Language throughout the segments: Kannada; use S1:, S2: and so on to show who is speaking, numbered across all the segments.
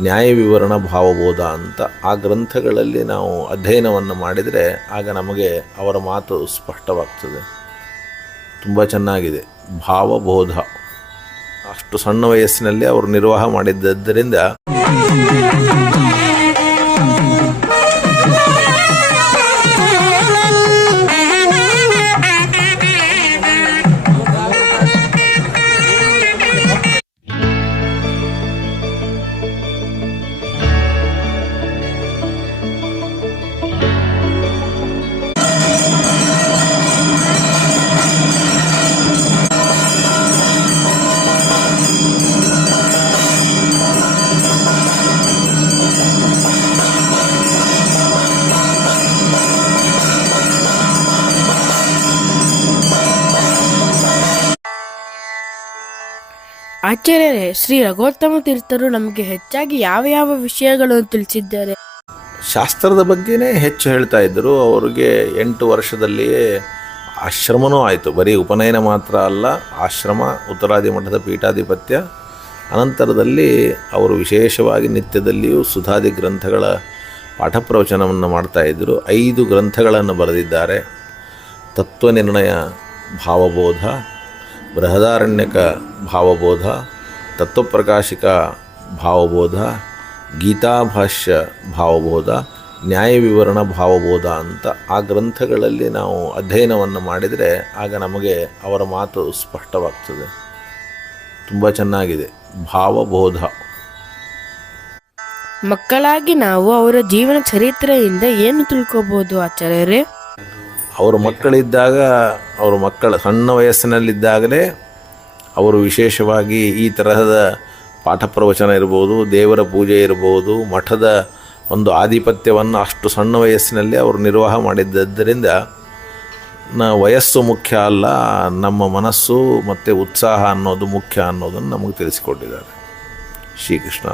S1: ನ್ಯಾಯ ವಿವರಣ ಭಾವಬೋಧ ಅಂತ ಆ ಗ್ರಂಥಗಳಲ್ಲಿ ನಾವು ಅಧ್ಯಯನವನ್ನು ಮಾಡಿದರೆ ಆಗ ನಮಗೆ ಅವರ ಮಾತು ಸ್ಪಷ್ಟವಾಗ್ತದೆ. ತುಂಬ ಚೆನ್ನಾಗಿದೆ. ಭಾವಬೋಧ. ಅಷ್ಟು ಸಣ್ಣ ವಯಸ್ಸಿನಲ್ಲಿ ಅವರು ನಿರ್ವಾಹ ಮಾಡಿದ್ದರಿಂದ
S2: ಆಚಾರ್ಯರೇ, ಶ್ರೀ ರಘೋತ್ತಮ ತೀರ್ಥರು ನಮಗೆ ಹೆಚ್ಚಾಗಿ ಯಾವ ಯಾವ ವಿಷಯಗಳನ್ನು ತಿಳಿಸಿದ್ದಾರೆ?
S1: ಶಾಸ್ತ್ರದ ಬಗ್ಗೆನೇ ಹೆಚ್ಚು ಹೇಳ್ತಾ ಇದ್ದರು. ಅವರಿಗೆ ಎಂಟು ವರ್ಷದಲ್ಲಿಯೇ ಆಶ್ರಮನೂ ಆಯಿತು. ಬರೀ ಉಪನಯನ ಮಾತ್ರ ಅಲ್ಲ, ಆಶ್ರಮ, ಉತ್ತರಾದಿ ಮಠದ ಪೀಠಾಧಿಪತ್ಯ, ಅನಂತರದಲ್ಲಿ ಅವರು ವಿಶೇಷವಾಗಿ ನಿತ್ಯದಲ್ಲಿಯೂ ಸುಧಾದಿ ಗ್ರಂಥಗಳ ಪಾಠ ಪ್ರವಚನವನ್ನು ಮಾಡ್ತಾಯಿದ್ದರು ಐದು ಗ್ರಂಥಗಳನ್ನು ಬರೆದಿದ್ದಾರೆ. ತತ್ವನಿರ್ಣಯ, ಭಾವಬೋಧ ಬೃಹದಾರಣ್ಯಕ ಭಾವಬೋಧ, ತತ್ವಪ್ರಕಾಶಿಕ ಭಾವಬೋಧ, ಗೀತಾಭಾಷ್ಯ ಭಾವಬೋಧ ನ್ಯಾಯ ವಿವರಣ ಭಾವಬೋಧ ಅಂತ ಆ ಗ್ರಂಥಗಳಲ್ಲಿ ನಾವು ಅಧ್ಯಯನವನ್ನು ಮಾಡಿದರೆ ಆಗ ನಮಗೆ ಅವರ ಮಾತು ಸ್ಪಷ್ಟವಾಗ್ತದೆ. ತುಂಬ ಚೆನ್ನಾಗಿದೆ. ಭಾವಬೋಧ.
S2: ಮಕ್ಕಳಾಗಿ ನಾವು ಅವರ ಜೀವನ ಚರಿತ್ರೆಯಿಂದ ಏನು ತಿಳ್ಕೋಬಹುದು ಆಚಾರ್ಯರೇ?
S1: ಅವರು ಮಕ್ಕಳಿದ್ದಾಗ ಅವರ ಮಕ್ಕಳ ಸಣ್ಣ ವಯಸ್ಸಿನಲ್ಲಿದ್ದಾಗಲೇ ಅವರು ವಿಶೇಷವಾಗಿ ಈ ತರಹದ ಪಾಠ ಪ್ರವಚನ ಇರ್ಬೋದು ದೇವರ ಪೂಜೆ ಇರ್ಬೋದು ಮಠದ ಒಂದು ಆಧಿಪತ್ಯವನ್ನು ಅಷ್ಟು ಸಣ್ಣ ವಯಸ್ಸಿನಲ್ಲಿ ಅವರು ನಿರ್ವಾಹ ಮಾಡಿದ್ದರಿಂದ ನ ವಯಸ್ಸು ಮುಖ್ಯ ಅಲ್ಲ ನಮ್ಮ ಮನಸ್ಸು ಮತ್ತು ಉತ್ಸಾಹ ಅನ್ನೋದು ಮುಖ್ಯ ಅನ್ನೋದನ್ನು ನಮಗೆ ತಿಳಿಸಿಕೊಟ್ಟಿದ್ದಾರೆ ಶ್ರೀಕೃಷ್ಣ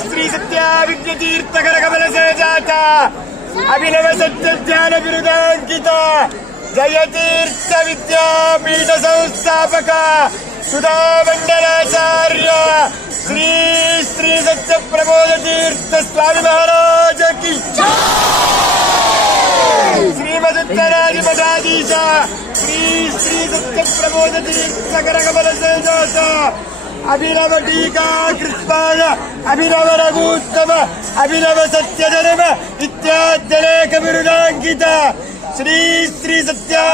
S3: श्री सत्या विद्य तीर्थ कर कमल से जाता अभिनव सत्य ज्ञान बिरुदांकित जय तीर्थ विद्यापीठ संस्थापक सुधा मंडलाचार्य श्री श्री सत्य प्रबोध तीर्थ स्वामी महाराज की। श्रीमदुत्तराधिपदाधीश। श्री श्री सत्य प्रबोध तीर्थ कर कमल से जाता अभिनव टीका कृष्ण अभिनव रघुत्तम अभिनव सत्यधर्म इत्याद्यलेखविरुदाङ्किता श्री श्री सत्या